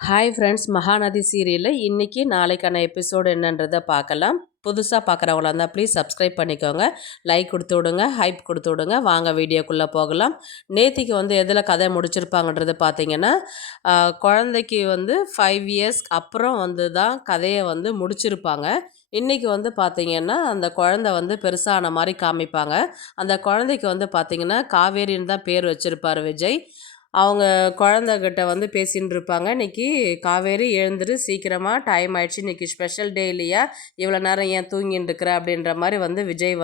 Hi friends, Mahanadi சீரியலில் இன்றைக்கி நாளைக்கான எபிசோடு என்னன்றதை பார்க்கலாம். புதுசாக பார்க்குறவங்களா இருந்தால் ப்ளீஸ் சப்ஸ்கிரைப் பண்ணிக்கோங்க, லைக் கொடுத்து விடுங்க, ஹைப் கொடுத்து விடுங்க. வாங்க வீடியோக்குள்ளே போகலாம். நேத்திக்கு எதில் கதை முடிச்சிருப்பாங்கன்றது பார்த்தீங்கன்னா, குழந்தைக்கு 5 இயர்ஸ்க்கு அப்புறம் தான் கதையை முடிச்சிருப்பாங்க. இன்றைக்கி பார்த்தீங்கன்னா, அந்த குழந்தை பெருசான மாதிரி காமிப்பாங்க. அந்த குழந்தைக்கு பார்த்தீங்கன்னா காவேரின்னு தான் பேர் வச்சுருப்பார் விஜய். அவங்க குழந்தைகிட்ட பேசின்னு இருப்பாங்க. "இன்னைக்கு காவேரி எழுந்துரு, சீக்கிரமாக டைம் ஆயிடுச்சு, இன்னைக்கு ஸ்பெஷல் டே இல்லையா, இவ்வளோ நேரம் ஏன் தூங்கின்னு இருக்கிற?" அப்படின்ற மாதிரி விஜய்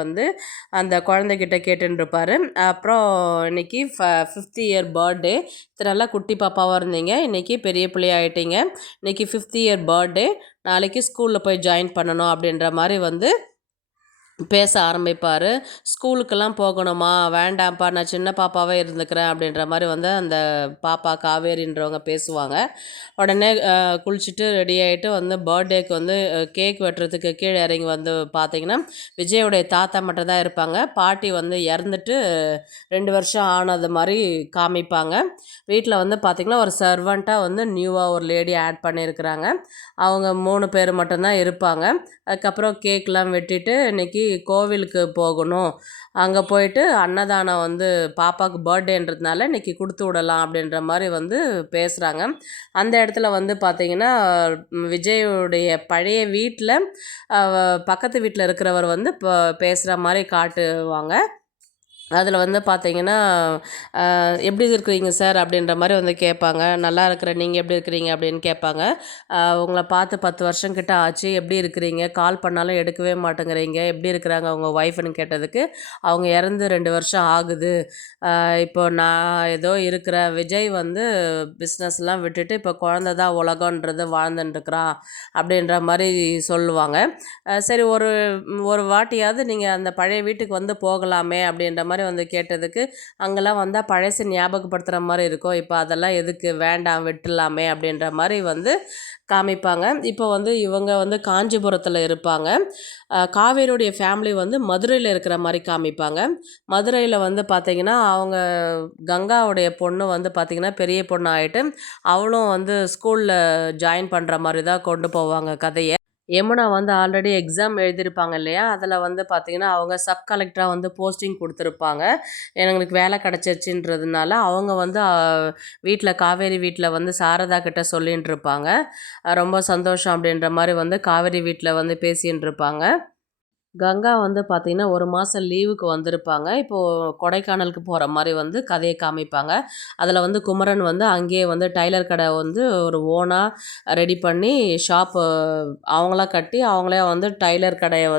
அந்த குழந்தைகிட்ட கேட்டுன்னு இருப்பார். அப்புறம் இன்னைக்கு 5th இயர் பர்த்டே, இத்தனைலாம் குட்டி பாப்பாவாக இருந்தீங்க, இன்றைக்கி பெரிய பிள்ளை ஆகிட்டீங்க, இன்றைக்கி 5th இயர் பர்த்டே, நாளைக்கு ஸ்கூலில் போய் ஜாயின் பண்ணணும் அப்படின்ற மாதிரி பேச ஆரம்பிப்பார். "ஸ்கூலுக்கெல்லாம் போகணுமா? வேண்டாம்ப்பா, நான் சின்ன பாப்பாவே இருந்துக்கிறேன்" அப்படின்ற மாதிரி அந்த பாப்பா காவேரின்றவங்க பேசுவாங்க. உடனே குளிச்சுட்டு ரெடி ஆகிட்டு பர்த்டேக்கு கேக் வெட்டுறதுக்கு கீழே இறங்கி பார்த்தீங்கன்னா, விஜயோடைய தாத்தா மட்டும் தான் இருப்பாங்க. பாட்டி இறந்துட்டு 2 வருஷம் ஆனது மாதிரி காமிப்பாங்க. வீட்டில் பார்த்திங்கன்னா ஒரு சர்வெண்ட்டாக நியூவாக ஒரு லேடி ஆட் பண்ணியிருக்கிறாங்க. அவங்க 3 பேர் மட்டும்தான் இருப்பாங்க. அதுக்கப்புறம் கேக்லாம் வெட்டிட்டு இன்றைக்கி கோவிலுக்கு போகணும், அங்கே போயிட்டு அன்னதானம் பாப்பாவுக்கு பர்த்டேன்றதுனால இன்றைக்கி கொடுத்து விடலாம் அப்படின்ற மாதிரி பேசுகிறாங்க. அந்த இடத்துல பார்த்திங்கன்னா, விஜயுடைய பழைய வீட்டில் பக்கத்து வீட்டில் இருக்கிறவர் இப்போ பேசுகிற மாதிரி காட்டுவாங்க. அதில் பார்த்தீங்கன்னா, "எப்படி இருக்கிறீங்க சார்?" அப்படின்ற மாதிரி கேட்பாங்க. "நல்லா இருக்கிறேன், நீங்கள் எப்படி இருக்கிறீங்க?" அப்படின்னு கேட்பாங்க. "உங்களை பார்த்து 10 வருஷம் கிட்ட ஆச்சு, எப்படி இருக்கிறீங்க? கால் பண்ணாலும் எடுக்கவே மாட்டேங்கிறீங்க, எப்படி இருக்கிறாங்க உங்கள் ஒய்ஃப்னு?" கேட்டதுக்கு, "அவங்க இறந்து 2 வருஷம் ஆகுது, இப்போ நான் ஏதோ இருக்கிறேன். விஜய் பிஸ்னஸ்லாம் விட்டுட்டு இப்போ குழந்த தான் உலகன்றது வாழ்ந்துட்டுருக்குறான்" அப்படின்ற மாதிரி சொல்லுவாங்க. "சரி, ஒரு ஒரு வாட்டியாவது நீங்கள் அந்த பழைய வீட்டுக்கு போகலாமே" அப்படின்ற மாதிரி கேட்டதுக்கு, "அங்கெல்லாம் வந்தால் பழசு ஞாபகப்படுத்துகிற மாதிரி இருக்கும், இப்போ அதெல்லாம் எதுக்கு, வேண்டாம், விட்டுடலாமே" அப்படின்ற மாதிரி காமிப்பாங்க. இப்போ இவங்க காஞ்சிபுரத்தில் இருப்பாங்க. காவேரியுடைய ஃபேமிலி மதுரையில் இருக்கிற மாதிரி காமிப்பாங்க. மதுரையில் பார்த்தீங்கன்னா, அவங்க கங்காவுடைய பொண்ணு பார்த்தீங்கன்னா பெரிய பொண்ணு ஆகிட்டு, அவளும் ஸ்கூலில் ஜாயின் பண்ணுற மாதிரி தான் கொண்டு போவாங்க கதையை. யமுனா ஆல்ரெடி எக்ஸாம் எழுதியிருப்பாங்க இல்லையா, அதில் பார்த்தீங்கன்னா அவங்க சப் கலெக்டராக போஸ்டிங் கொடுத்துருப்பாங்க. எங்களுக்கு வேலை கிடச்சிருச்சுன்றதுனால அவங்க வீட்டில் காவேரி வீட்டில் சாரதா கிட்ட சொல்லின்னு இருப்பாங்க. ரொம்ப சந்தோஷம் அப்படின்ற மாதிரி காவேரி வீட்டில் பேசின்னு இருப்பாங்க. கங்கா பார்த்தீங்கன்னா 1 மாதம் லீவுக்கு வந்திருப்பாங்க. இப்போது கொடைக்கானலுக்கு போகிற மாதிரி கதையை காமிப்பாங்க. அதில் குமரன் அங்கேயே டைலர் கடை ஒரு ஓனாக ரெடி பண்ணி ஷாப்பு அவங்களா கட்டி அவங்களே டைலர் கடையை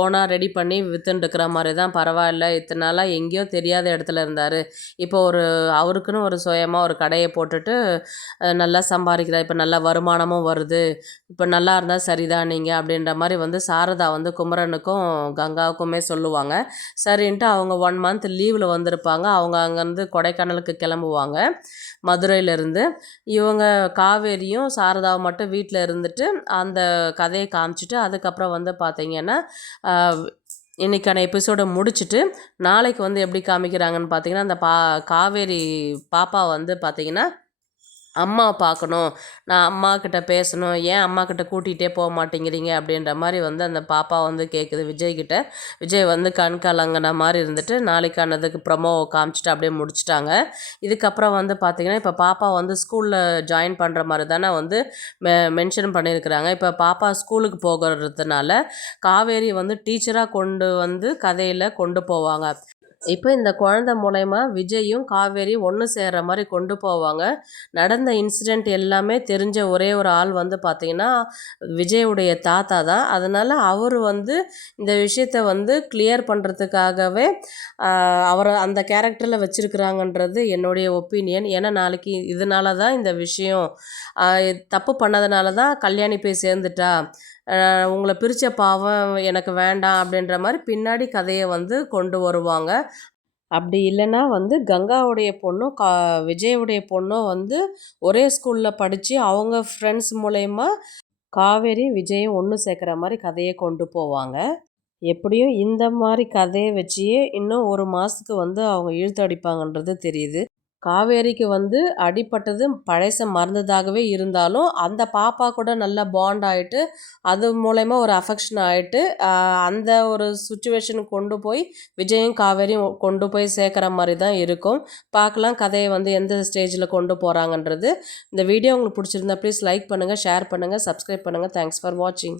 ஓனாக ரெடி பண்ணி விற்றுன்ட்டுருக்கிற மாதிரி தான். பரவாயில்ல, இத்தனை நாளாக எங்கேயோ தெரியாத இடத்துல இருந்தார், இப்போ அவருக்குன்னு ஒரு சுயமாக ஒரு கடையை போட்டுட்டு நல்லா சம்பாதிக்கிறார், இப்போ நல்லா வருமானமும் வருது, இப்போ நல்லா இருந்தால் சரிதான் நீங்கள் அப்படின்ற மாதிரி சாரதா குமரனுக்கும் கங்காவுக்குமே சொல்லுவாங்க. சரின்ட்டு அவங்க 1 மந்த் லீவில் வந்திருப்பாங்க. அவங்க அங்கேருந்து கொடைக்கானலுக்கு கிளம்புவாங்க மதுரையிலேருந்து. இவங்க காவேரியும் சாரதாவும் மட்டும் வீட்டில் இருந்துட்டு அந்த கதையை காமிச்சிட்டு, அதுக்கப்புறம் பார்த்தீங்கன்னா, இன்றைக்கான எபிசோடை முடிச்சுட்டு நாளைக்கு எப்படி காமிக்கிறாங்கன்னு பார்த்தீங்கன்னா, அந்த காவேரி பாப்பா பார்த்தீங்கன்னா, "அம்மாவை பார்க்கணும், நான் அம்மாக்கிட்ட பேசணும், ஏன் அம்மாக்கிட்ட கூட்டிகிட்டே போக மாட்டேங்கிறீங்க?" அப்படின்ற மாதிரி அந்த பாப்பா கேட்குது விஜய்கிட்ட. விஜய் கண் கலங்கின மாதிரி இருந்துட்டு நாளைக்கானதுக்கு ப்ரொமோவை காமிச்சிட்டு அப்படியே முடிச்சிட்டாங்க. இதுக்கப்புறம் பார்த்திங்கன்னா, இப்போ பாப்பா ஸ்கூலில் ஜாயின் பண்ணுற மாதிரி தானே மென்ஷன் பண்ணியிருக்கிறாங்க. இப்போ பாப்பா ஸ்கூலுக்கு போகிறதுனால காவேரி டீச்சராக கொண்டு கதையில் கொண்டு போவாங்க. இப்போ இந்த குழந்தை மூலயமா விஜயும் காவேரியும் ஒன்று சேர்கிற மாதிரி கொண்டு போவாங்க. நடந்த இன்சிடெண்ட் எல்லாமே தெரிஞ்ச ஒரே ஒரு ஆள் பார்த்திங்கன்னா விஜயுடைய தாத்தா தான். அதனால் அவர் இந்த விஷயத்தை கிளியர் பண்ணுறதுக்காகவே அவரை அந்த கேரக்டரில் வச்சுருக்குறாங்கன்றது என்னுடைய ஒப்பீனியன். ஏன்னா நாளைக்கு இதனால தான் இந்த விஷயம், தப்பு பண்ணதுனால தான் கல்யாணி போய் சேர்ந்துட்டா, உங்களை பிரித்த பாவம் எனக்கு வேண்டாம் அப்படின்ற மாதிரி பின்னாடி கதையை கொண்டு வருவாங்க. அப்படி இல்லைன்னா கங்காவுடைய பொண்ணும் விஜயுடைய பொண்ணும் ஒரே ஸ்கூலில் படித்து அவங்க ஃப்ரெண்ட்ஸ் மூலயமா காவேரி விஜயும் ஒன்று சேர்க்குற மாதிரி கதையை கொண்டு போவாங்க. எப்படியும் இந்த மாதிரி கதையை வச்சியே இன்னும் 1 மாதத்துக்கு அவங்க இழுத்து அடிப்பாங்கன்றது தெரியுது. காவேரிக்கு வந்து அடிபட்டது பழச மறந்ததாகவே இருந்தாலும் அந்த பாப்பா கூட நல்லா பாண்ட் ஆகிட்டு அது மூலயமா ஒரு அஃபெக்ஷன் ஆகிட்டு அந்த ஒரு சுச்சுவேஷனுக்கு கொண்டு போய் விஜயும் காவேரியும் கொண்டு போய் சேர்க்குற மாதிரி தான் இருக்கும். பார்க்கலாம் கதையை வந்து எந்த ஸ்டேஜில் கொண்டு போகிறாங்கன்றது. இந்த வீடியோ உங்களுக்கு பிடிச்சிருந்தா ப்ளீஸ் லைக் பண்ணுங்கள், ஷேர் பண்ணுங்கள், சப்ஸ்கிரைப் பண்ணுங்கள். தேங்க்ஸ் ஃபார் வாட்சிங்.